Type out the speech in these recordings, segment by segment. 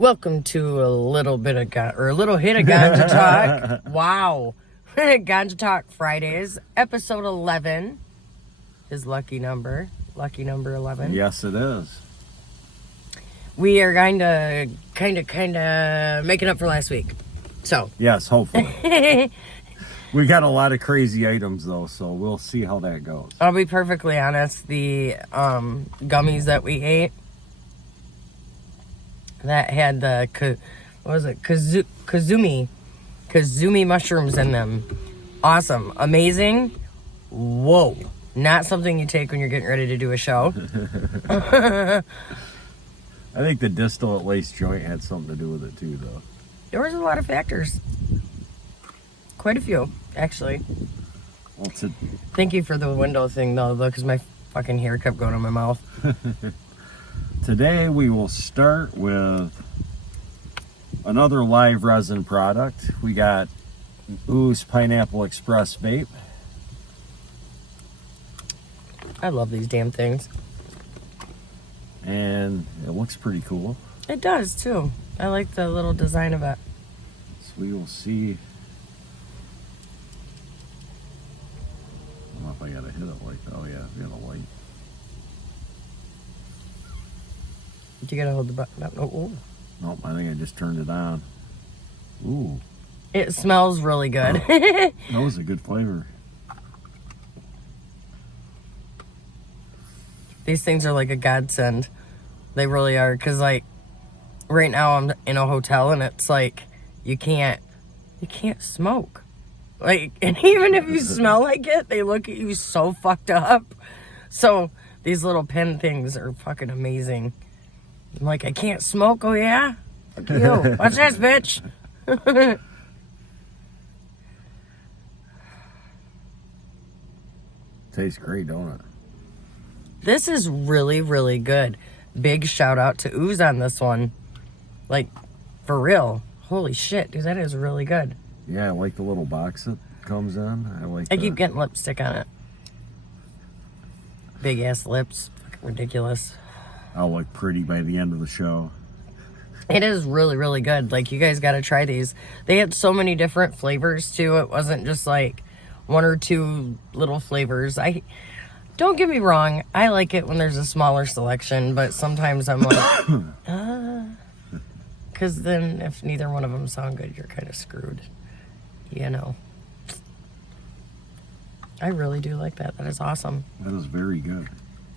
Welcome to a little hit of Ganja Talk. Wow. Ganja Talk Fridays, episode 11 is lucky number 11. Yes, it is. We are kind of making up for last week. So. Yes, hopefully. We got a lot of crazy items, though, so we'll see how that goes. I'll be perfectly honest. The gummies that we ate, that had the, kazumi mushrooms in them. Awesome. Amazing. Whoa. Not something you take when you're getting ready to do a show. I think the distillate lace joint had something to do with it, too, though. There was a lot of factors. Quite a few, actually. Well, Thank you for the window thing, though, because my fucking hair kept going in my mouth. Today, we will start with another live resin product. We got Ooze Pineapple Express Vape. I love these damn things. And it looks pretty cool. It does, too. I like the little design of it. So we will see. I don't know if I gotta hit it like that. Oh, yeah, we got a light. You gotta hold the button up. Oh. Nope, I think I just turned it on. Ooh. It smells really good. That was a good flavor. These things are like a godsend. They really are. Because, like, right now I'm in a hotel and it's like, you can't smoke. Like, and even if you smell like it, they look at you so fucked up. So, these little pen things are fucking amazing. I'm like, I can't smoke? Oh, yeah? Fuck you. Watch this, bitch. Tastes great, don't it? This is really, really good. Big shout out to Ooze on this one. Like, for real. Holy shit, dude, that is really good. Yeah, I like the little box it comes in. I keep getting lipstick on it. Big ass lips. Fucking ridiculous. I'll look pretty by the end of the show. It is really, really good. Like, you guys gotta try these. They had so many different flavors, too. It wasn't just, like, one or two little flavors. Don't get me wrong. I like it when there's a smaller selection, but sometimes I'm like, because then if neither one of them sound good, you're kind of screwed. You know. I really do like that. That is awesome. That is very good.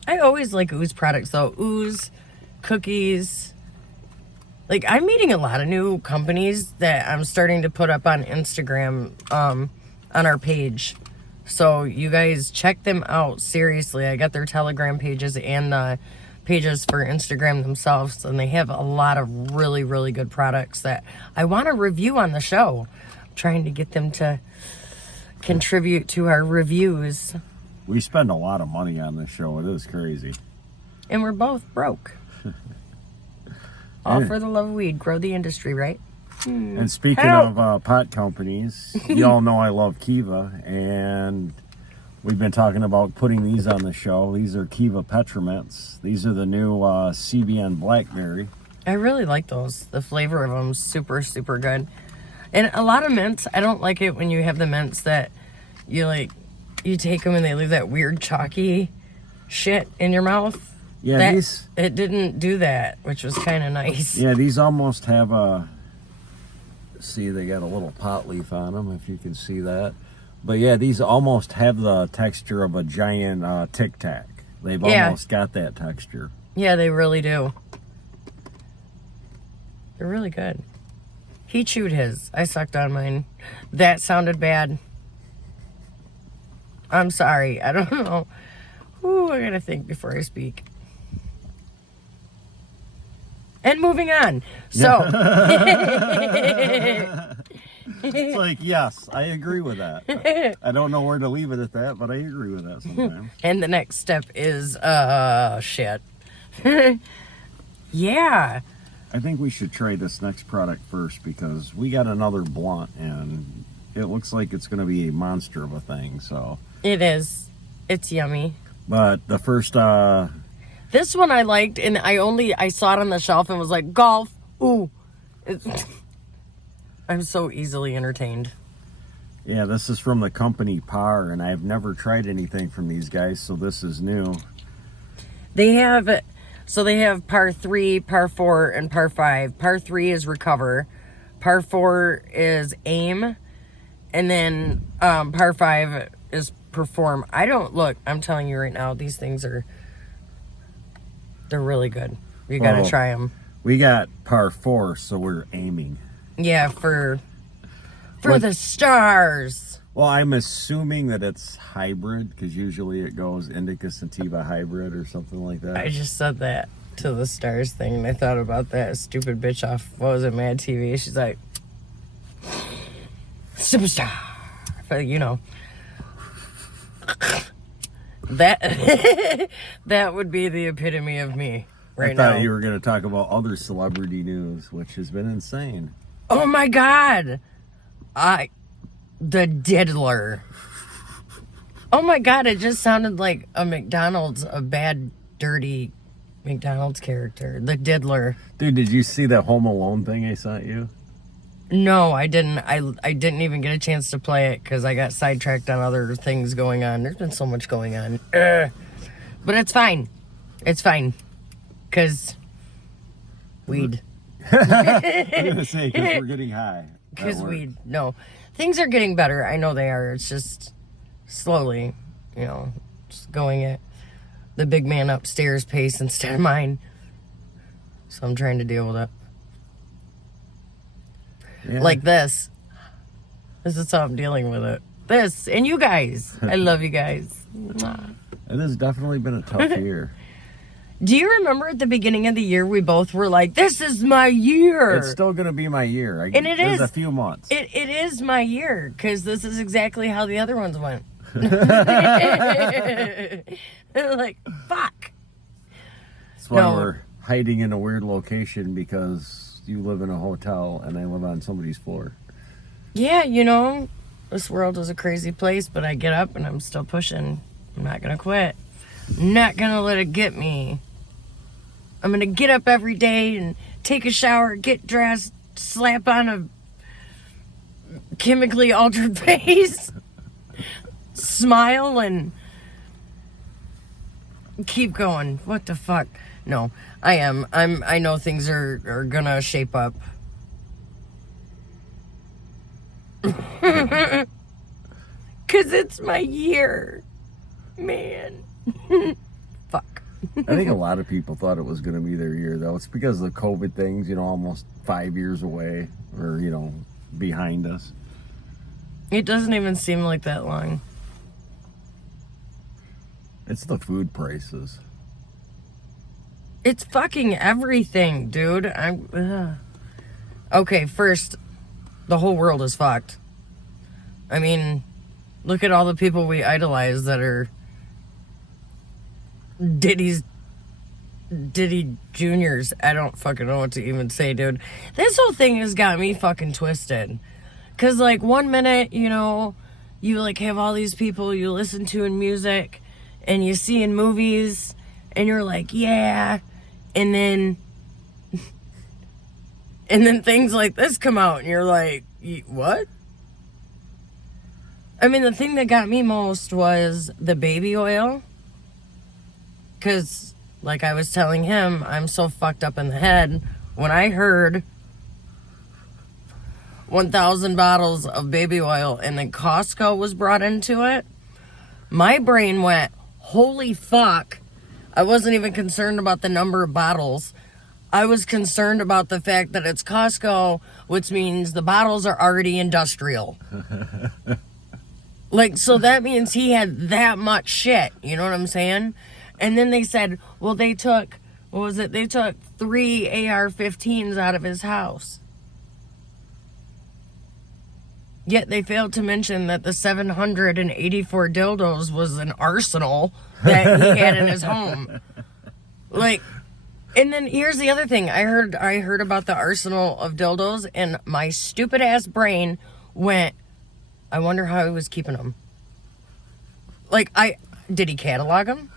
I always like Ooze products, though. Ooze, cookies. Like, I'm meeting a lot of new companies that I'm starting to put up on Instagram on our page. So, you guys check them out. Seriously, I got their Telegram pages and the pages for Instagram themselves. And they have a lot of really, really good products that I want to review on the show. I'm trying to get them to contribute to our reviews. We spend a lot of money on this show. It is crazy. And we're both broke. All for the love of weed. Grow the industry, right? And speaking of pot companies, y'all know I love Kiva. And we've been talking about putting these on the show. These are Kiva Petramints. These are the new CBN Blackberry. I really like those. The flavor of them super, super good. And a lot of mints, I don't like it when you have the mints that you take them and they leave that weird chalky shit in your mouth. Yeah, it didn't do that, which was kind of nice. Yeah, these almost have a... See, they got a little pot leaf on them, if you can see that. But yeah, these almost have the texture of a giant Tic Tac. They've almost got that texture. Yeah, they really do. They're really good. He chewed his. I sucked on mine. That sounded bad. I'm sorry. I don't know. Ooh, I gotta think before I speak. And moving on. So. It's like, yes, I agree with that. I don't know where to leave it at that, but I agree with that sometimes. And the next step is, shit. Yeah. I think we should try this next product first because we got another blunt and it looks like it's going to be a monster of a thing, so. It is. It's yummy. But the first, This one I liked, and I saw it on the shelf and was like, golf, ooh. I'm so easily entertained. Yeah, this is from the company Par, and I've never tried anything from these guys, so this is new. They have par 3, par 4, and par 5. Par 3 is recover. Par 4 is aim. And then par 5 is perform. I'm telling you right now, these things they're really good. You got to try them. We got par 4, so we're aiming. Yeah, for the stars. Well, I'm assuming that it's hybrid, because usually it goes indica sativa hybrid or something like that. I just said that to the stars thing, and I thought about that stupid bitch off, what was it, Mad TV? She's like, superstar. But, you know. That would be the epitome of me right now. I thought you were going to talk about other celebrity news, which has been insane. Oh my God. The diddler. Oh my God, it just sounded like a bad, dirty McDonald's character. The diddler. Dude, did you see that Home Alone thing I sent you? No, I didn't. I didn't even get a chance to play it because I got sidetracked on other things going on. There's been so much going on. But it's fine. It's fine. Because weed. I'm going to say, because we're getting high. Because weed. No. Things are getting better. I know they are. It's just slowly, just going at the big man upstairs pace instead of mine. So I'm trying to deal with it. Yeah. Like this. This is how I'm dealing with it. This. And you guys. I love you guys. Mwah. It has definitely been a tough year. Do you remember at the beginning of the year we both were like, this is my year? It's still going to be my year. And it is. a few months. It is my year because this is exactly how the other ones went. Like, fuck. That's why we're hiding in a weird location, because you live in a hotel and I live on somebody's floor. Yeah, this world is a crazy place, but I get up and I'm still pushing. I'm not going to quit. I'm not going to let it get me. I'm going to get up every day and take a shower, get dressed, slap on a chemically altered face, smile, and keep going. What the fuck? No, I am. I know things are going to shape up. Because it's my year. Man. Fuck. I think a lot of people thought it was going to be their year, though. It's because of the COVID things, almost 5 years away, or, behind us. It doesn't even seem like that long. It's the food prices. It's fucking everything, dude. Okay, first, the whole world is fucked. I mean, look at all the people we idolize that are Diddy Juniors. I don't fucking know what to even say, dude. This whole thing has got me fucking twisted. Cause one minute, you have all these people you listen to in music and you see in movies and you're like, yeah. And then things like this come out and you're like, what? I mean, the thing that got me most was the baby oil. Because, like I was telling him, I'm so fucked up in the head. When I heard 1,000 bottles of baby oil and then Costco was brought into it, my brain went, holy fuck. I wasn't even concerned about the number of bottles. I was concerned about the fact that it's Costco, which means the bottles are already industrial. So that means he had that much shit. You know what I'm saying? And then they said, well, they took, They took 3 AR-15s out of his house. Yet they failed to mention that the 784 dildos was an arsenal that he had in his home. And then here's the other thing. I heard about the arsenal of dildos, and my stupid ass brain went, I wonder how he was keeping them. Did he catalog them?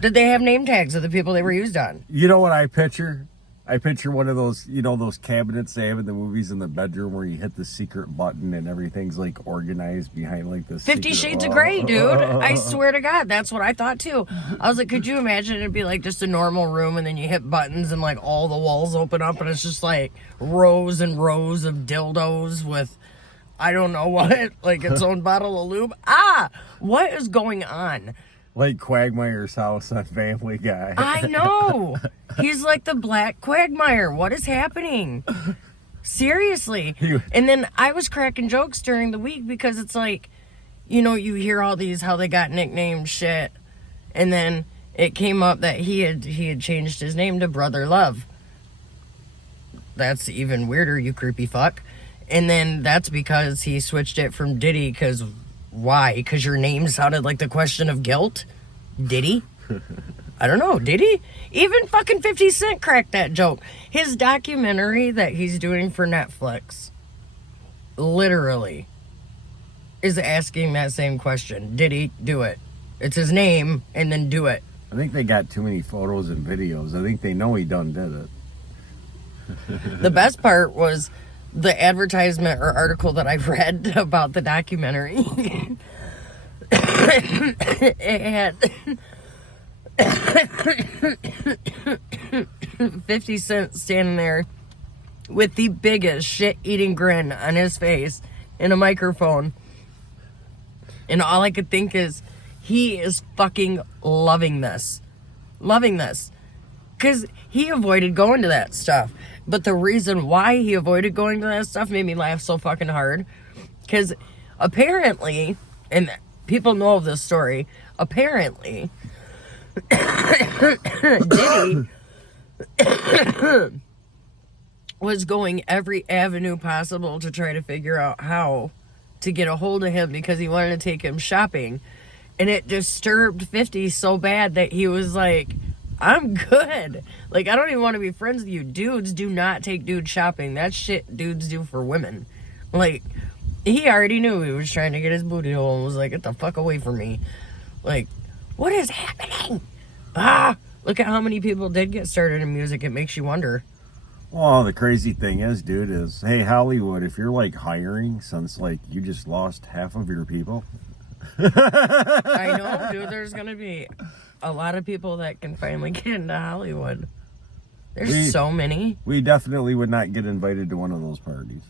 Did they have name tags of the people they were used on? You know what I picture? I picture one of those, you know, those cabinets they have in the movies in the bedroom where you hit the secret button and everything's like organized behind like this. 50 Shades of Grey, dude. I swear to God, that's what I thought too. I was like, could you imagine it'd be like just a normal room and then you hit buttons and like all the walls open up and it's just like rows and rows of dildos with, I don't know what, like its own bottle of lube. What is going on? Like Quagmire's house on Family Guy. I know. He's like the Black Quagmire. What is happening? Seriously. And then I was cracking jokes during the week because it's like, you know, you hear all these how they got nicknamed shit. And then it came up that he had changed his name to Brother Love. That's even weirder, you creepy fuck. And then that's because he switched it from Diddy because why? Because your name sounded like the question of guilt? Diddy? I don't know. Did he? Even fucking 50 Cent cracked that joke. His documentary that he's doing for Netflix literally is asking that same question. Did he do it? It's his name and then do it. I think they got too many photos and videos. I think they know he done did it. The best part was the advertisement or article that I read about the documentary. It had 50 Cent standing there with the biggest shit-eating grin on his face in a microphone. And all I could think is, he is fucking loving this. Loving this. Because he avoided going to that stuff. But the reason why he avoided going to that stuff made me laugh so fucking hard. Because apparently, and people know of this story, apparently, Diddy was going every avenue possible to try to figure out how to get a hold of him because he wanted to take him shopping. And it disturbed 50 so bad that he was like, I'm good. Like, I don't even want to be friends with you. Dudes do not take dudes shopping. That's shit dudes do for women. Like, he already knew he was trying to get his booty hole and was like, get the fuck away from me. Like, what is happening? Look at how many people did get started in music. It makes you wonder. Well, the crazy thing is, dude, is, hey, Hollywood, if you're, like, hiring since, like, you just lost half of your people. I know, dude, there's going to be a lot of people that can finally get into Hollywood. There's so many. We definitely would not get invited to one of those parties.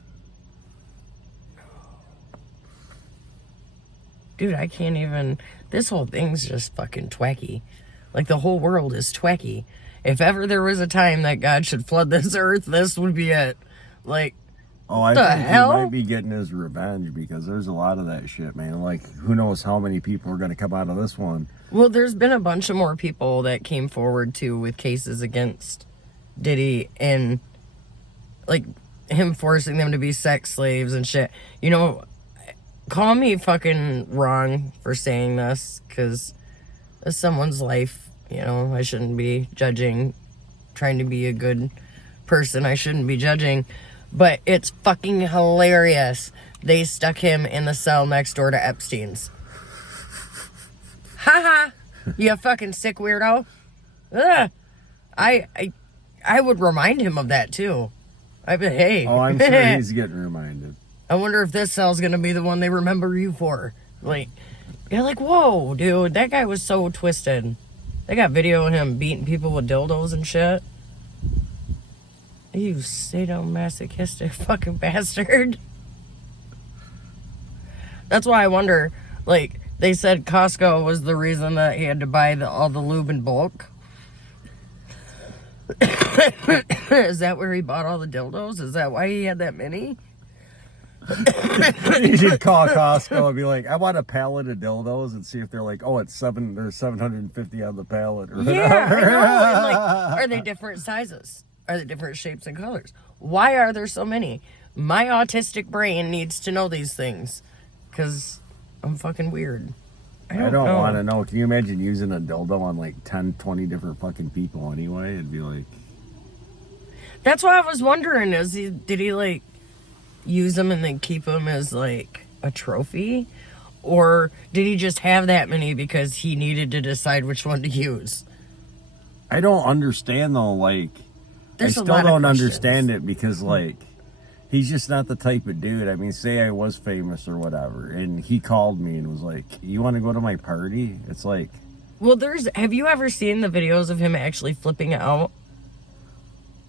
Dude, I can't even... This whole thing's just fucking twacky. Like, the whole world is twacky. If ever there was a time that God should flood this earth, this would be it. Like, I think he might be getting his revenge because there's a lot of that shit, man. Like, who knows how many people are going to come out of this one. Well, there's been a bunch of more people that came forward, too, with cases against Diddy and, like, him forcing them to be sex slaves and shit. You know, call me fucking wrong for saying this, because it's someone's life. You know, I shouldn't be judging, trying to be a good person. I shouldn't be judging. But it's fucking hilarious. They stuck him in the cell next door to Epstein's. Haha. You fucking sick weirdo. Ugh. I would remind him of that too. I'd be, hey. Oh, I'm sure he's getting reminded. I wonder if this cell's gonna be the one they remember you for. Like, you're like, whoa, dude, that guy was so twisted. They got video of him beating people with dildos and shit. You sadomasochistic fucking bastard. That's why I wonder, like, they said Costco was the reason that he had to buy all the lube in bulk. Is that where he bought all the dildos? Is that why he had that many? You should call Costco and be like, I want a pallet of dildos and see if they're like, oh, there's 750 on the pallet or whatever. Yeah, I know. And like, are they different sizes? Are they different shapes and colors? Why are there so many? My autistic brain needs to know these things because I'm fucking weird. I don't want to know. Can you imagine using a dildo on like 10, 20 different fucking people anyway? It'd be like... That's why I was wondering, did he like use them and then keep them as like a trophy? Or did he just have that many because he needed to decide which one to use? I don't understand though, like... There's I a still lot of don't questions. understand it because, like, he's just not the type of dude. I mean, say I was famous or whatever, and he called me and was like, "You want to go to my party?" It's like, Well, have you ever seen the videos of him actually flipping out?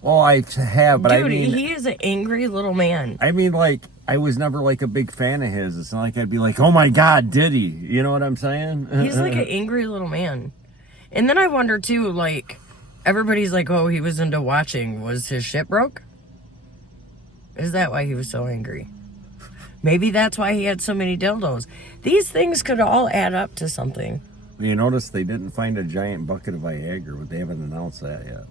well, I have, but Dude, I mean, he is an angry little man. like, I was never like a big fan of his. It's not like I'd be like, "Oh my God, Diddy," you know what I'm saying? He's like an angry little man. And then I wonder too, like, everybody's like, oh, he was into watching. Was his shit broke? Is that why he was so angry? Maybe that's why he had so many dildos. These things could all add up to something. You notice they didn't find a giant bucket of Viagra, but they haven't announced that yet.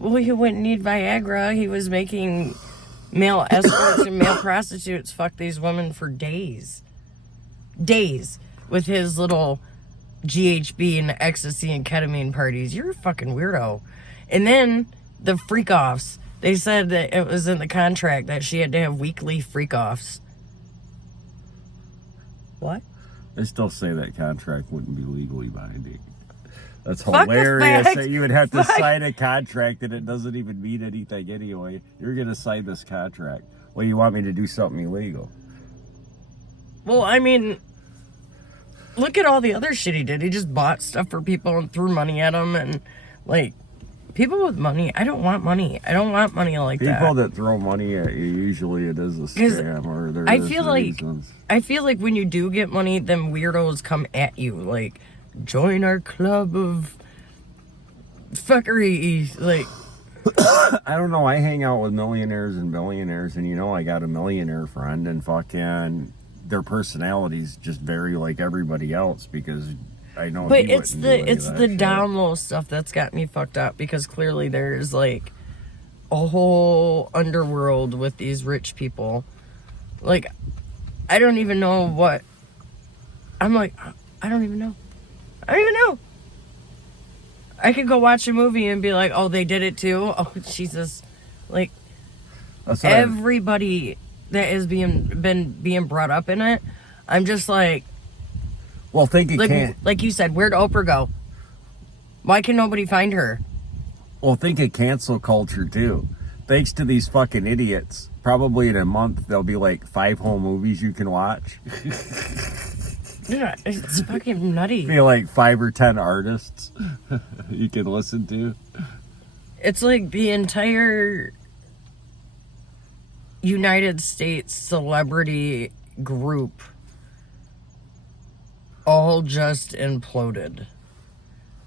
Well, he wouldn't need Viagra. He was making male escorts and male prostitutes fuck these women for days. Days. With his little GHB and ecstasy and ketamine parties. You're a fucking weirdo. And then the freak offs. They said that it was in the contract that she had to have weekly freak offs. What? I still say that contract wouldn't be legally binding. That's Fuck the hilarious fact. that you would have to Fuck. sign a contract and it doesn't even mean anything anyway. You're going to sign this contract. Well, you want me to do something illegal? Well, I mean, look at all the other shit he did. He just bought stuff for people and threw money at them. And, like, people with money, I don't want money. I don't want money like that. People that throw money at you, usually it is a scam or there I is feel like reasons. I feel like when you do get money, them weirdos come at you. Like, join our club of fuckery. Like, I don't know. I hang out with millionaires and billionaires, and you know, I got a millionaire friend, and fucking their personalities just vary like everybody else because I know. but he it's wouldn't do any it's of the that shit. down low stuff that's got me fucked up because clearly there's like a whole underworld with these rich people. Like, I don't even know what. I'm like, I don't even know. I don't even know. I could go watch a movie and be like, oh, they did it too? Oh, Jesus. Like, That's what everybody that is been being brought up in it, I'm just like, well, think it like, can't. like you said, where'd Oprah go? Why can nobody find her? Well, think of cancel culture too. Thanks to these fucking idiots, probably in a month there'll be like 5 whole movies you can watch. Yeah, it's fucking nutty. Be like 5 or 10 artists you can listen to. It's like the entire United States celebrity group all just imploded.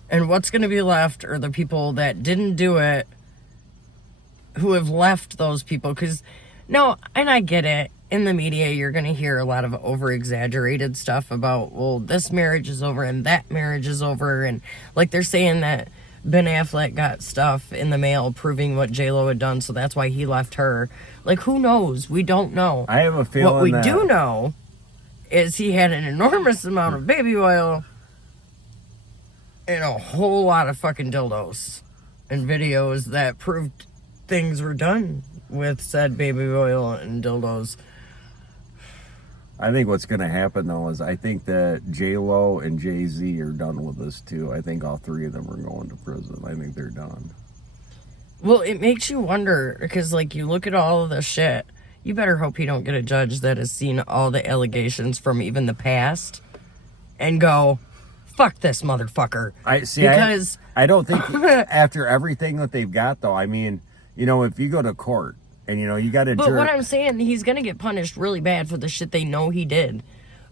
And what's going to be left are the people that didn't do it, who have left those people. Because, no, and I get it. In the media, you're going to hear a lot of over-exaggerated stuff about, well, this marriage is over and that marriage is over. And, like, they're saying that Ben Affleck got stuff in the mail proving what J-Lo had done, so that's why he left her. Like, who knows? We don't know. I have a feeling What we that do know is he had an enormous amount of baby oil and a whole lot of fucking dildos and videos that proved things were done with said baby oil and dildos. I think what's going to happen though is I think that J-Lo and Jay-Z are done with this too. I think all 3 of them are going to prison. I think they're done. Well, it makes you wonder because, like, you look at all of the shit. You better hope you don't get a judge that has seen all the allegations from even the past and go, fuck this motherfucker. I see. Because I don't think after everything that they've got though. I mean, you know, if you go to court and you know you got a But jury. what I'm saying, he's going to get punished really bad for the shit they know he did.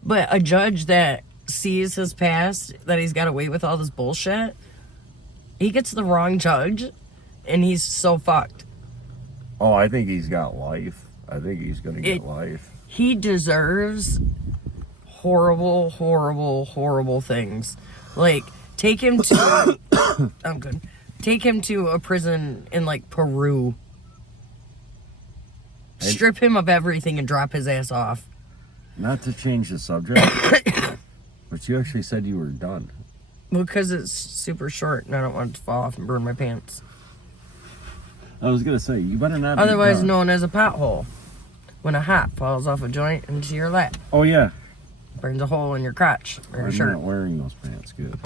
But a judge that sees his past, that he's got away with all this bullshit, he gets the wrong judge, and he's so fucked. Oh, I think he's got life. I think he's going to get life. He deserves horrible, horrible, horrible things. Like, take him to... I'm good. Take him to a prison in, like, Peru. Strip him of everything and drop his ass off. Not to change the subject, but you actually said you were done. Well, because it's super short and I don't want it to fall off and burn my pants. I was going to say, you better not be Otherwise done. known as a pothole. When a hop falls off a joint into your lap. Oh, yeah. Burns a hole in your crotch or your I'm shirt. not wearing those pants. Good.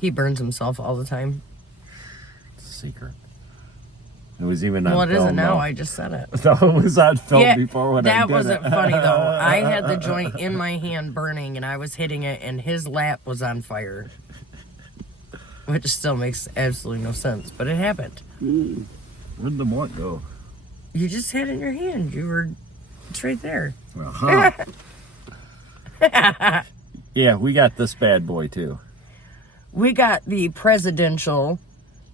He burns himself all the time. secret. It was even on Well, it film. isn't now. though. I just said it. No, it was on film Yeah, before when I that did wasn't it. funny though. I had the joint in my hand burning, and I was hitting it, and his lap was on fire, which still makes absolutely no sense, but it happened. Where'd the blunt go? You just had it in your hand. It's right there. Uh-huh. Yeah, we got this bad boy too. We got the presidential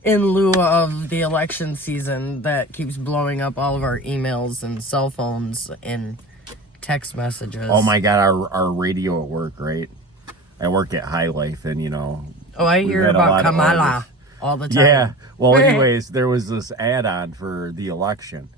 in lieu of the election season that keeps blowing up all of our emails and cell phones and text messages. Oh my God, our radio at work, right? I work at High Life, and Oh, I hear had a about lot of Kamala orders. all the time. Yeah. Well, anyways, there was this ad on for the election,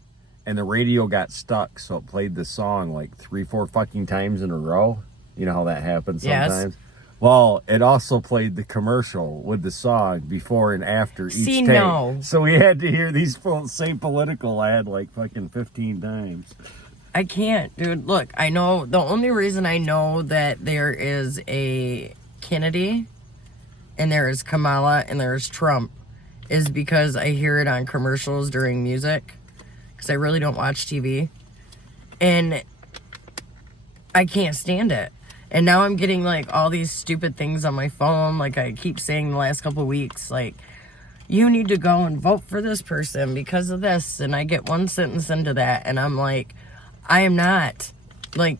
and the radio got stuck, so it played the song like 3-4 fucking times in a row. You know how that happens sometimes? Yes. Well, it also played the commercial with the song before and after each See, take. no. So we had to hear these same political ad like fucking 15 times. I can't, dude. Look, I know the only reason I know that there is a Kennedy and there is Kamala and there is Trump is because I hear it on commercials during music, because I really don't watch TV, and I can't stand it. And now I'm getting like all these stupid things on my phone, like I keep saying the last couple of weeks, like, you need to go and vote for this person because of this, and I get one sentence into that and I'm like, I am not. Like,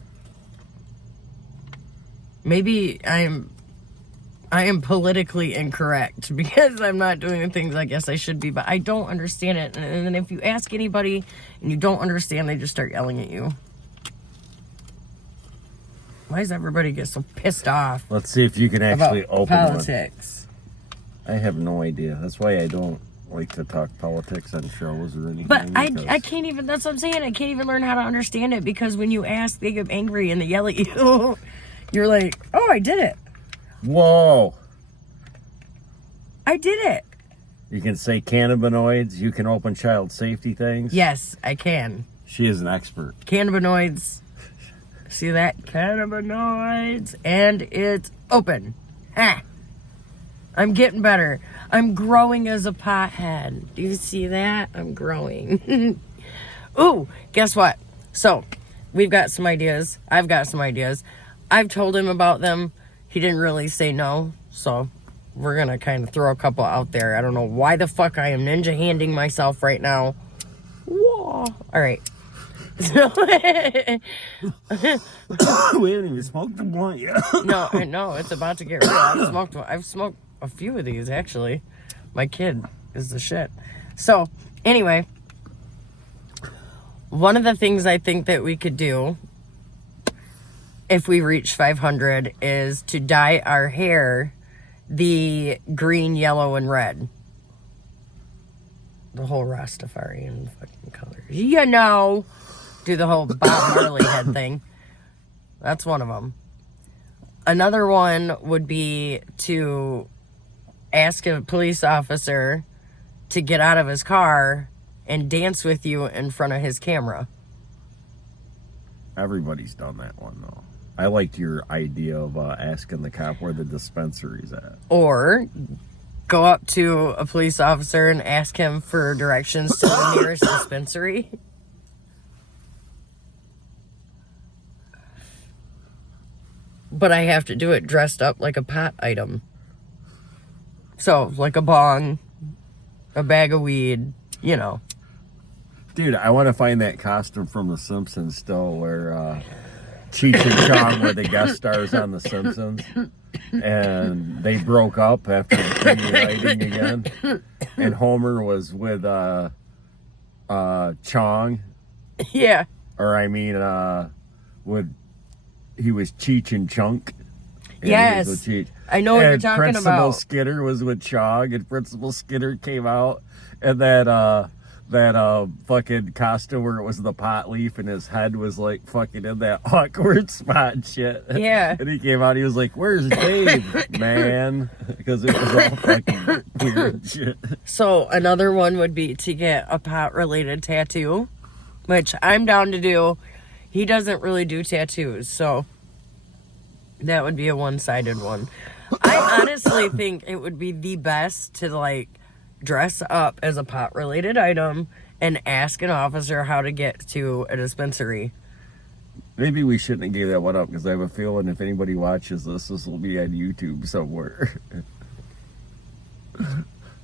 maybe I am politically incorrect because I'm not doing the things I guess I should be, but I don't understand it. And then if you ask anybody and you don't understand, they just start yelling at you. Why does everybody get so pissed off Let's see if you can actually about open politics? one. I have no idea. That's why I don't like to talk politics on shows or anything. But I because- can't even, that's what I'm saying. I can't even learn how to understand it, because when you ask, they get angry and they yell at you. You're like, oh, I did it. Whoa. I did it. You can say cannabinoids. You can open child safety things. Yes, I can. She is an expert. Cannabinoids. See that? Cannabinoids. And it's open. Ah. I'm getting better. I'm growing as a pothead. Do you see that? I'm growing. Ooh, guess what? So, we've got some ideas. I've got some ideas. I've told him about them. He didn't really say no. So, we're going to kind of throw a couple out there. I don't know why the fuck I am ninja handing myself right now. Whoa. All right. So, We haven't even smoked the blunt yet. no, it's about to get real. I've smoked a few of these, actually. My kid is the shit. So, anyway, one of the things I think that we could do if we reach 500 is to dye our hair the green, yellow, and red. The whole Rastafarian fucking colors. You know. Do the whole Bob Marley head thing. That's one of them. Another one would be to ask a police officer to get out of his car and dance with you in front of his camera. Everybody's done that one, though. I liked your idea of asking the cop where the dispensary's at. Or go up to a police officer and ask him for directions to the nearest dispensary. But I have to do it dressed up like a pot item. So, like a bong, a bag of weed, you know. Dude, I want to find that costume from The Simpsons still, where Cheech and Chong were the guest stars on The Simpsons, and they broke up after reuniting again, and Homer was with Chong, Yeah. or I mean, he was Cheech and Chunk. And Yes. he was with Cheech. I know what you're And talking Principal about. Skinner was with Chong, and Principal Skinner came out, and that fucking costume where it was the pot leaf and his head was like fucking in that awkward spot and shit. Yeah. And he came out, he was like, "Where's Dave, man?" Because it was all fucking weird and shit. So another one would be to get a pot-related tattoo, which I'm down to do. He doesn't really do tattoos, so that would be a one-sided one. I honestly think it would be the best to, like, dress up as a pot-related item and ask an officer how to get to a dispensary. Maybe we shouldn't have gave that one up, because I have a feeling if anybody watches this will be on YouTube somewhere.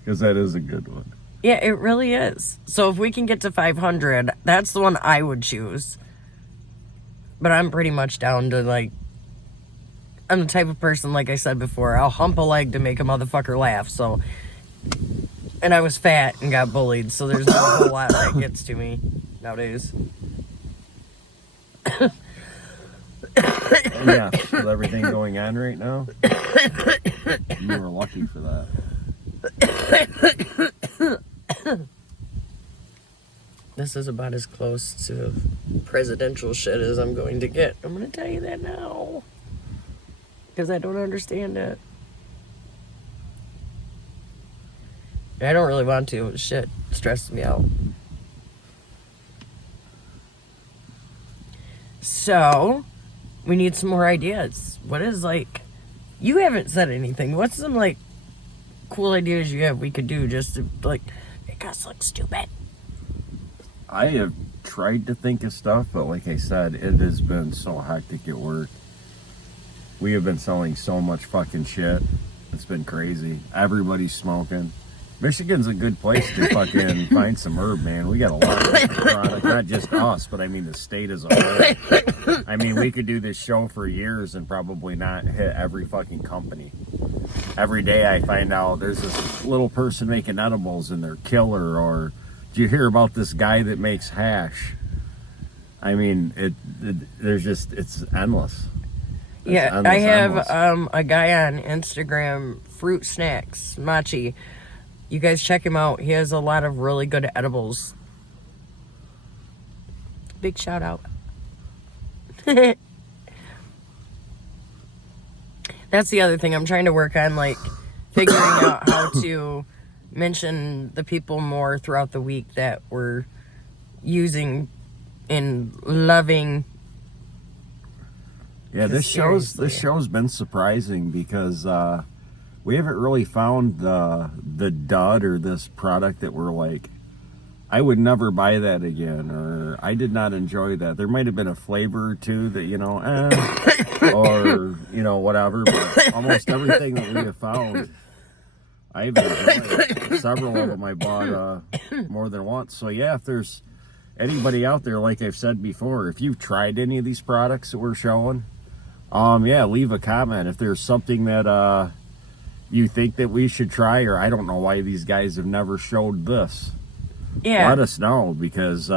Because that is a good one. Yeah, it really is. So if we can get to 500, that's the one I would choose. But I'm pretty much down to, like, I'm the type of person, like I said before, I'll hump a leg to make a motherfucker laugh, so. And I was fat and got bullied, so there's not a whole lot that gets to me nowadays. Yeah, with everything going on right now, you were lucky for that. This is about as close to presidential shit as I'm going to get. I'm going to tell you that now. Because I don't understand it. I don't really want to. Shit stresses me out. So, we need some more ideas. What is, like... You haven't said anything. What's some, like, cool ideas you have we could do just to, like, make us look stupid? I have tried to think of stuff, but like I said, it has been so hectic at work. We have been selling so much fucking shit. It's been crazy. Everybody's smoking. Michigan's a good place to fucking find some herb, man. We got a lot of product, not just us, but I mean the state as a whole. I mean, we could do this show for years and probably not hit every fucking company. Every day I find out there's this little person making edibles and they're killer, or do you hear about this guy that makes hash? I mean, there's just, it's endless. It's yeah, endless, I have endless. a guy on Instagram, Fruit Snacks, Machi. You guys check him out. He has a lot of really good edibles. Big shout out. That's the other thing I'm trying to work on, like figuring out how to mention the people more throughout the week that we're using and loving. Yeah, this show's been surprising because we haven't really found the dud or this product that we're like, I would never buy that again, or I did not enjoy that. There might have been a flavor or two that, you know, or, you know, whatever, but almost everything that we have found, I've enjoyed. Several of them I bought more than once. So yeah, if there's anybody out there, like I've said before, if you've tried any of these products that we're showing, yeah, leave a comment. If there's something that you think that we should try, or I don't know why these guys have never showed this. Yeah. Let us know, because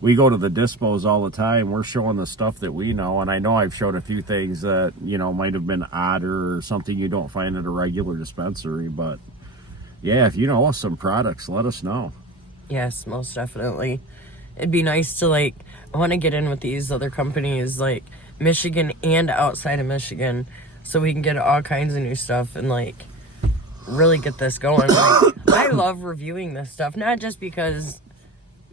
we go to the dispos all the time. We're showing the stuff that we know, and I know I've showed a few things that, you know, might have been odder or something you don't find at a regular dispensary. But yeah, if you know some products, let us know. Yes, most definitely. It'd be nice to, like, I want to get in with these other companies, like Michigan and outside of Michigan, so we can get all kinds of new stuff and, like, really get this going. Like, I love reviewing this stuff, not just because,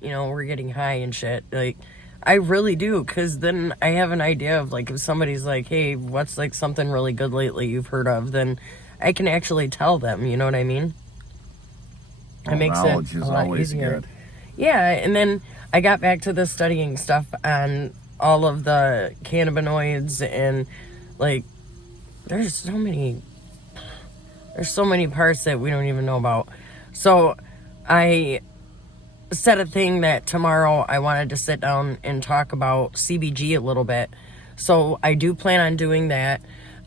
you know, we're getting high and shit. Like, I really do, because then I have an idea of, like, if somebody's like, hey, what's, like, something really good lately you've heard of, then I can actually tell them, you know what I mean? It makes it a lot easier. Good. Yeah, and then I got back to the studying stuff on all of the cannabinoids, and, like, there's so many parts that we don't even know about. So I set a thing that tomorrow I wanted to sit down and talk about CBG a little bit. So I do plan on doing that.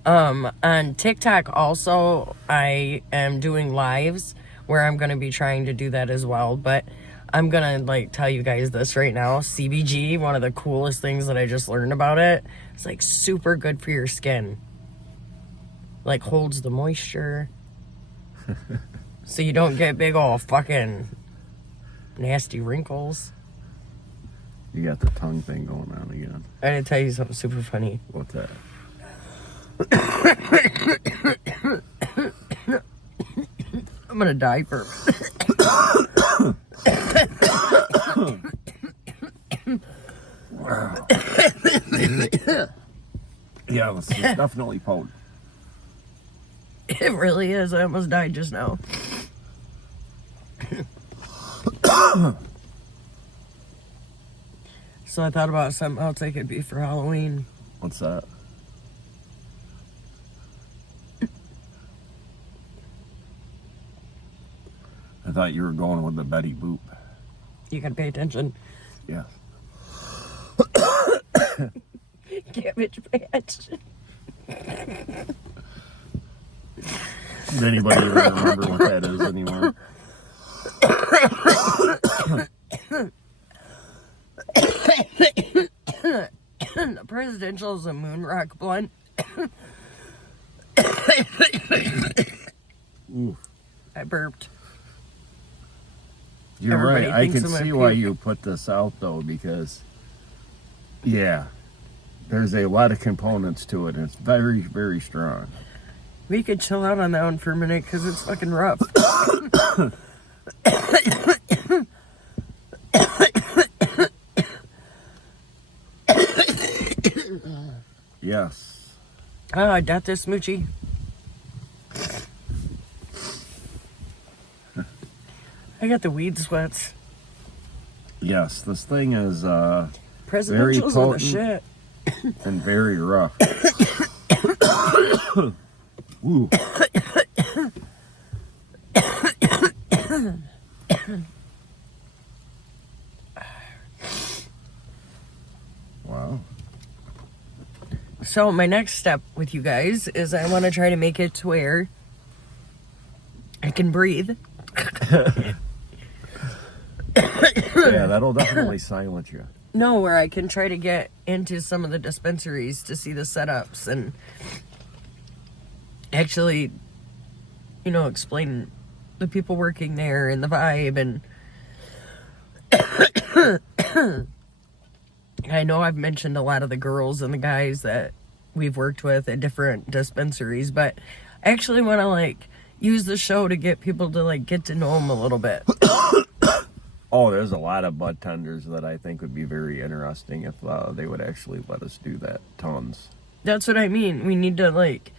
On TikTok also, I am doing lives where I'm going to be trying to do that as well. But I'm going to, like, tell you guys this right now. CBG, one of the coolest things that I just learned about it, it's, like, super good for your skin. Like, holds the moisture. So you don't get big old fucking nasty wrinkles. You got the tongue thing going on again. I gotta tell you something super funny. What's that? I'm gonna die for Yeah, this is definitely potent. It really is. I almost died just now. So I thought about something else I could be for Halloween. What's that? I thought you were going with the Betty Boop. You gotta pay attention. Yeah. Cabbage Patch. Does anybody even remember what that is anymore? The presidential is a moon rock blunt. Ooh. I burped. You're Everybody right. I thinks can I'm gonna see why puke. you put this out, though, because, yeah, there's a lot of components to it, and it's very, very strong. We could chill out on that one for a minute because it's fucking rough. Yes. Oh, I got this, Smoochie. I got the weed sweats. Yes, this thing is very Presidentials are the potent shit. and very rough. Ooh. Wow. So my next step with you guys is I want to try to make it to where I can breathe. Yeah, that'll definitely silence you. No, where I can try to get into some of the dispensaries to see the setups and actually, you know, explain the people working there and the vibe. And I know I've mentioned a lot of the girls and the guys that we've worked with at different dispensaries, but I actually want to like use the show to get people to like get to know them a little bit. Oh, there's a lot of bud tenders that I think would be very interesting if they would actually let us do that. Tons. That's what I mean. We need to like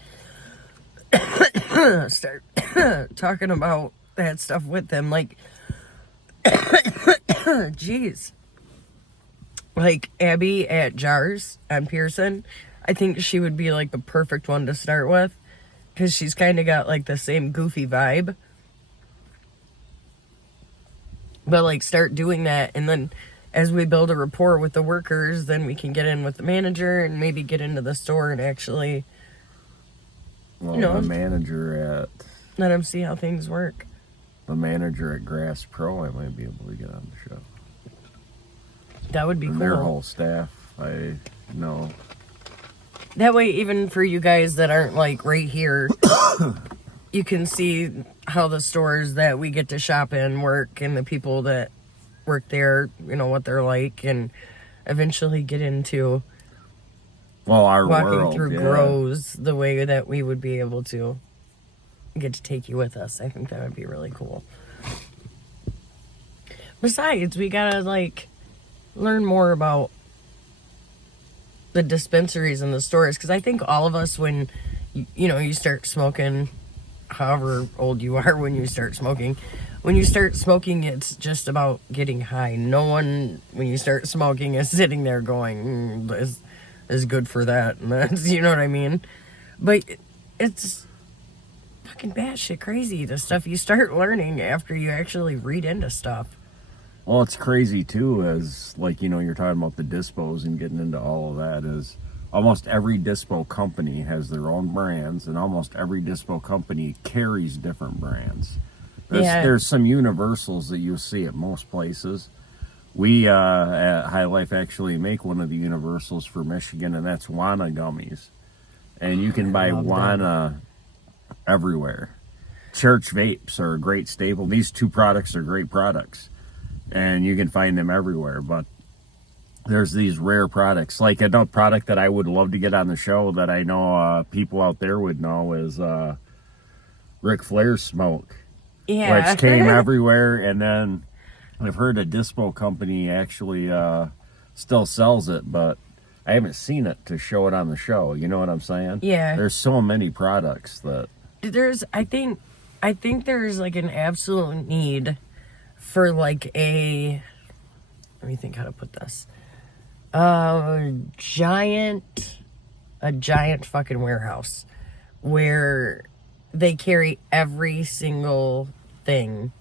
start talking about that stuff with them. Like, jeez. Like Abby at Jars on Pearson, I think she would be like the perfect one to start with because she's kind of got like the same goofy vibe. But like start doing that, and then as we build a rapport with the workers, then we can get in with the manager and maybe get into the store and actually, Well, you know, the manager let them see how things work. at Grass Pro, I might be able to get on the show. That would be And cool. their whole staff, I know. That way, even for you guys that aren't like right here, you can see how the stores that we get to shop in work and the people that work there, you know, what they're like, and eventually get into Well, our walking world, through yeah. grows the way that we would be able to get to take you with us. I think that would be really cool. Besides, we gotta like learn more about the dispensaries and the stores, because I think all of us, when you know you start smoking, however old you are when you start smoking, it's just about getting high. No one, when you start smoking, is sitting there going, this is good for that, and that's, you know what I mean? But it's fucking batshit crazy, the stuff you start learning after you actually read into stuff. Well, it's crazy too, as like, you know, you're talking about the dispos and getting into all of that, is almost every dispo company has their own brands, and almost every dispo company carries different brands. There's some universals that you'll see at most places. We at High Life actually make one of the universals for Michigan, and that's Wana gummies. And you can buy Wana everywhere. Church vapes are a great staple. These two products are great products, and you can find them everywhere. But there's these rare products. Like another product that I would love to get on the show that I know people out there would know is Ric Flair's smoke. Yeah. Which came everywhere, and then I've heard a dispo company actually still sells it, but I haven't seen it to show it on the show. You know what I'm saying? Yeah. There's so many products that I think there's like an absolute need for like let me think how to put this. A giant fucking warehouse where they carry every single thing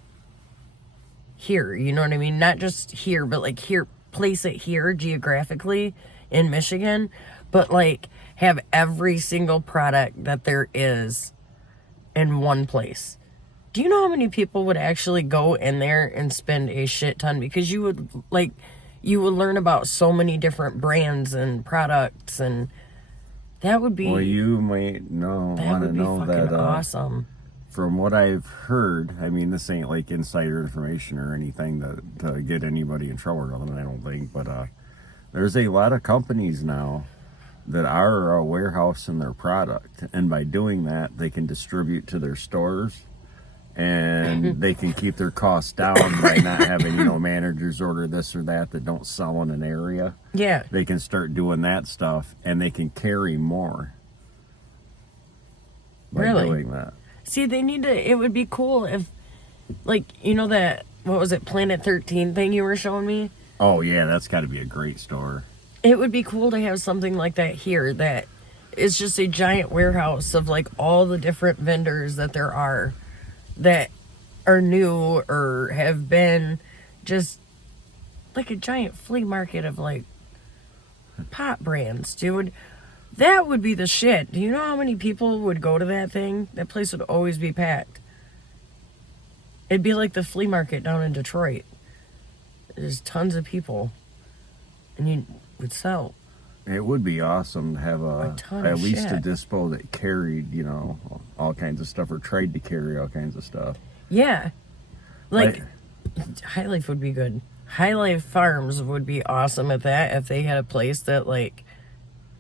here. You know what I mean? Not just here, but like here, place it here geographically in Michigan, but like have every single product that there is in one place. Do you know how many people would actually go in there and spend a shit ton? Because you would learn about so many different brands and products, and that would be... Well, you might want to know that... awesome. From what I've heard, I mean, this ain't like insider information or anything to get anybody in trouble or nothing, I don't think, but there's a lot of companies now that are a warehouse in their product, and by doing that, they can distribute to their stores, and they can keep their costs down by not having, managers order this or that don't sell in an area. Yeah. They can start doing that stuff, and they can carry more by doing that. See, it would be cool if, like, that, what was it, Planet 13 thing you were showing me? Oh, yeah, that's got to be a great store. It would be cool to have something like that here that is just a giant warehouse of, like, all the different vendors that there are that are new or have been, just like a giant flea market of, like, pot brands, dude. That would be the shit. Do you know how many people would go to that thing? That place would always be packed. It'd be like the flea market down in Detroit. There's tons of people. And you would sell. It would be awesome to have at least a shit. dispo that carried, all kinds of stuff, or tried to carry all kinds of stuff. Yeah. Like High Life would be good. High Life Farms would be awesome at that if they had a place that, like,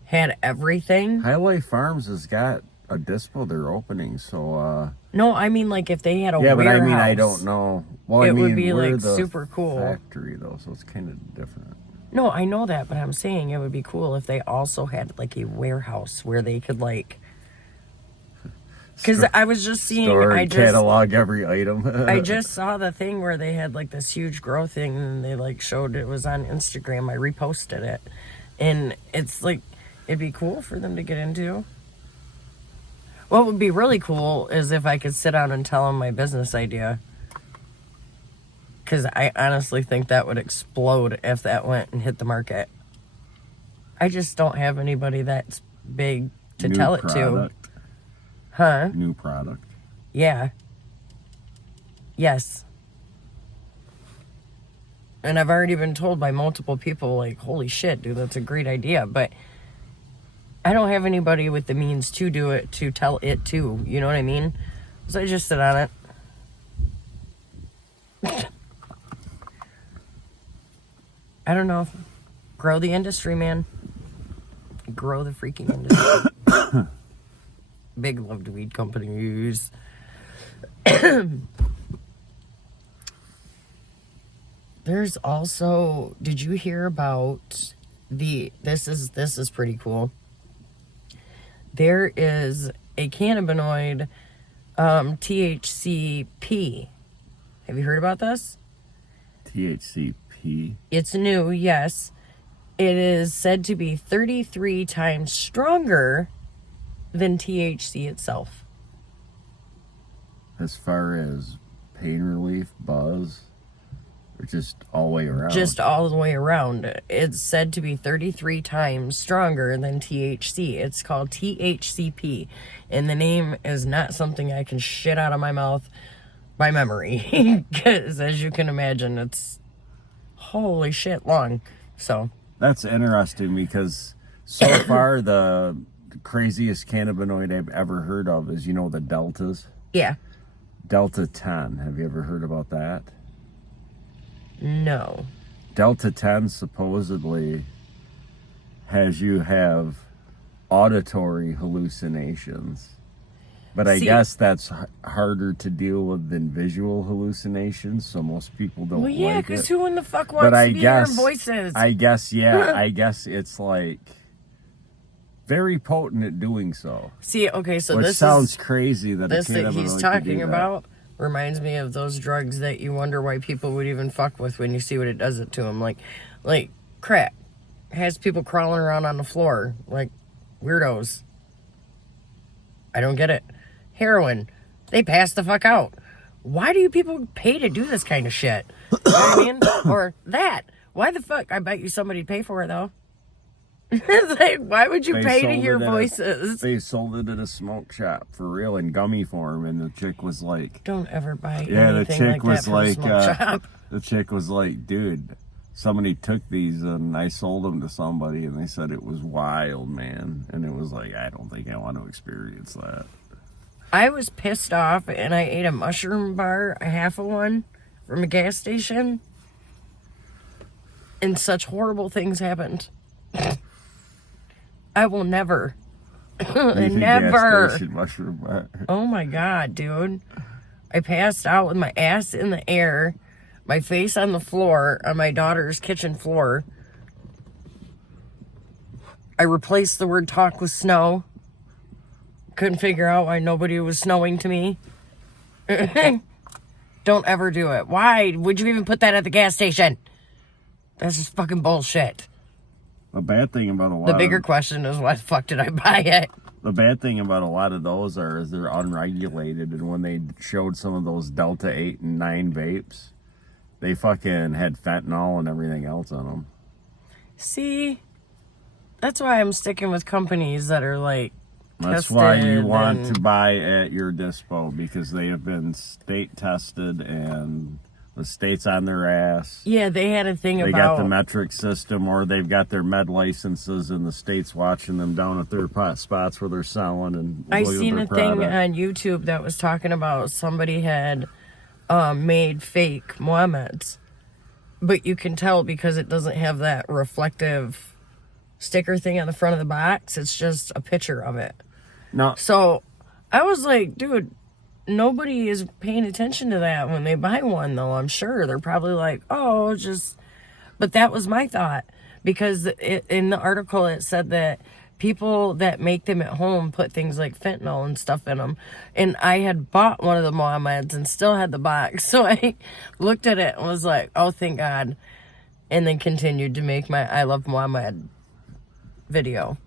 had everything. High Life Farms has got a dispo they're opening, so... No, I mean, like, if they had a warehouse. Yeah, but I mean, I don't know. Well, it would be, like, super cool. Factory, though, so it's kind of different. No, I know that, but I'm saying it would be cool if they also had, like, a warehouse where they could, like... Because I was just seeing... catalog every item. I just saw the thing where they had, like, this huge grow thing, and they, like, showed it was on Instagram. I reposted it. And it's, like, it'd be cool for them to get into. What would be really cool is if I could sit down and tell them my business idea. Because I honestly think that would explode if that went and hit the market. I just don't have anybody that's big to tell it to. Huh? New product. Yeah. Yes. And I've already been told by multiple people, like, holy shit, dude, that's a great idea. But I don't have anybody with the means to do it, to tell it to. You know what I mean? So I just sit on it. I don't know. Grow the industry, man. Grow the freaking industry. Big loved weed companies. There's also, did you hear about this is pretty cool. There is a cannabinoid, THCP. Have you heard about this? THCP? It's new, yes. It is said to be 33 times stronger than THC itself. As far as pain relief, buzz, or just all the way around? Just all the way around. It's said to be 33 times stronger than THC. It's called THCP. And the name is not something I can shit out of my mouth by memory. Because as you can imagine, it's holy shit long. So that's interesting because so far the craziest cannabinoid I've ever heard of is, the deltas. Yeah. Delta 10. Have you ever heard about that? No. Delta 10 supposedly has you have auditory hallucinations. But I guess that's harder to deal with than visual hallucinations, so most people don't like it. Well, yeah, because who in the fuck wants to be hearing voices? I guess, yeah. I guess it's, like, very potent at doing so. See, okay, so Which this sounds crazy that this a that cannabinoid he's could talking do that. about Reminds me of those drugs that you wonder why people would even fuck with when you see what it does it to them. Like crack has people crawling around on the floor like weirdos. I don't get it. Heroin, they pass the fuck out. Why do you people pay to do this kind of shit? You know what I mean? Or that. Why the fuck? I bet you somebody'd pay for it though. Like, why would you pay to hear voices? They sold it at a smoke shop for real in gummy form, and the chick was like, "Don't ever buy yeah." anything The chick like was that from a smoke shop. the chick was like, dude, somebody took these and I sold them to somebody, and they said it was wild, man. And it was like, I don't think I want to experience that. I was pissed off, and I ate a mushroom bar, a half of one, from a gas station, and such horrible things happened. I will never, never. Gas station mushroom bar. Oh my God, dude. I passed out with my ass in the air, my face on the floor, on my daughter's kitchen floor. I replaced the word talk with snow. Couldn't figure out why nobody was snowing to me. Don't ever do it. Why would you even put that at the gas station? That's just fucking bullshit. The bad thing about a lot The bigger question is, why the fuck did I buy it? The bad thing about a lot of those is they're unregulated, and when they showed some of those Delta 8 and 9 vapes, they fucking had fentanyl and everything else on them. See, that's why I'm sticking with companies that are like That's why you want to buy at your dispo, because they have been state tested and the state's on their ass. Yeah, they had a thing They about... got the metric system, or they've got their med licenses, and the state's watching them down at their spots where they're selling. And I seen a thing on YouTube that was talking about somebody had made fake Mohammeds, but you can tell because it doesn't have that reflective sticker thing on the front of the box. It's just a picture of it. No. So I was like, dude, nobody is paying attention to that when they buy one, though. I'm sure they're probably like, oh, just... But that was my thought, because in the article it said that people that make them at home put things like fentanyl and stuff in them. And I had bought one of the Mohammeds and still had the box. So I looked at it and was like, oh, thank God. And then continued to make my I Love Mohammed video.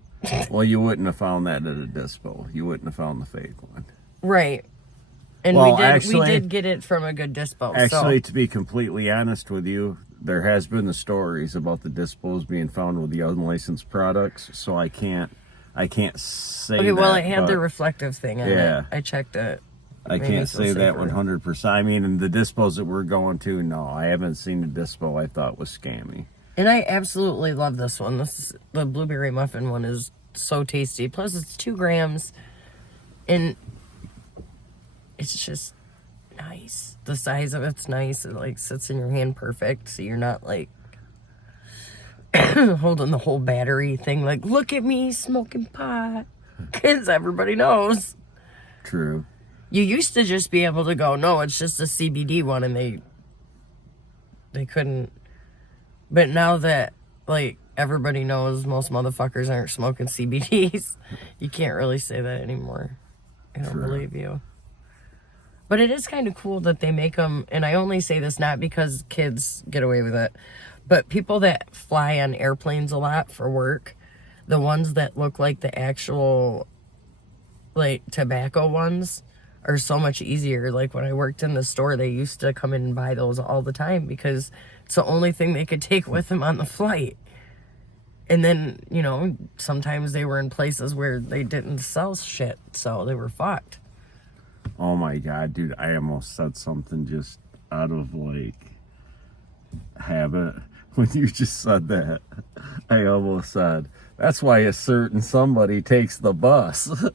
Well, you wouldn't have found that at a dispo. You wouldn't have found the fake one. Right. And well, we did get it from a good dispo. Actually, to be completely honest with you, there has been the stories about the dispos being found with the unlicensed products, so I can't say okay, that. Well, it had the reflective thing on it. I checked it. I can't say that 100%. I mean, in the dispos that we're going to, no, I haven't seen a dispo I thought was scammy. And I absolutely love this one. The blueberry muffin one is so tasty. Plus, it's 2 grams, and it's just nice. The size of it's nice. It like sits in your hand perfect, so you're not like holding the whole battery thing. Like, look at me smoking pot, because everybody knows. True. You used to just be able to go, no, it's just a CBD one, and they couldn't. But now that, like, everybody knows most motherfuckers aren't smoking CBDs, you can't really say that anymore. I don't believe you. But it is kind of cool that they make them, and I only say this not because kids get away with it, but people that fly on airplanes a lot for work, the ones that look like the actual, like, tobacco ones are so much easier. Like, when I worked in the store, they used to come in and buy those all the time because it's the only thing they could take with them on the flight. And then, you know, sometimes they were in places where they didn't sell shit, so they were fucked. Oh my God, dude, I almost said something just out of, like, habit. When you just said that, I almost said, that's why a certain somebody takes the bus. What?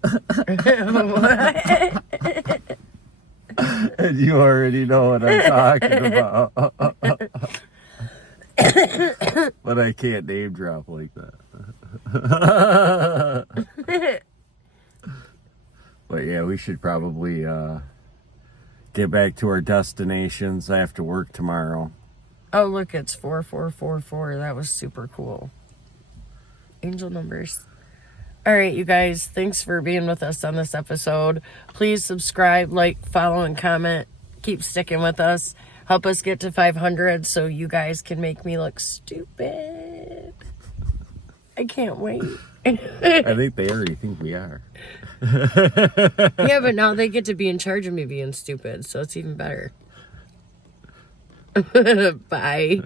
And you already know what I'm talking about. But I can't name drop like that. But yeah, we should probably get back to our destinations. I have to work tomorrow. Oh, look, it's 4444. That was super cool. Angel numbers. All right, you guys, thanks for being with us on this episode. Please subscribe, like, follow, and comment. keep sticking with us. Help us get to 500 so you guys can make me look stupid. I can't wait. I think they already think we are. Yeah, but now they get to be in charge of me being stupid, so it's even better. Bye.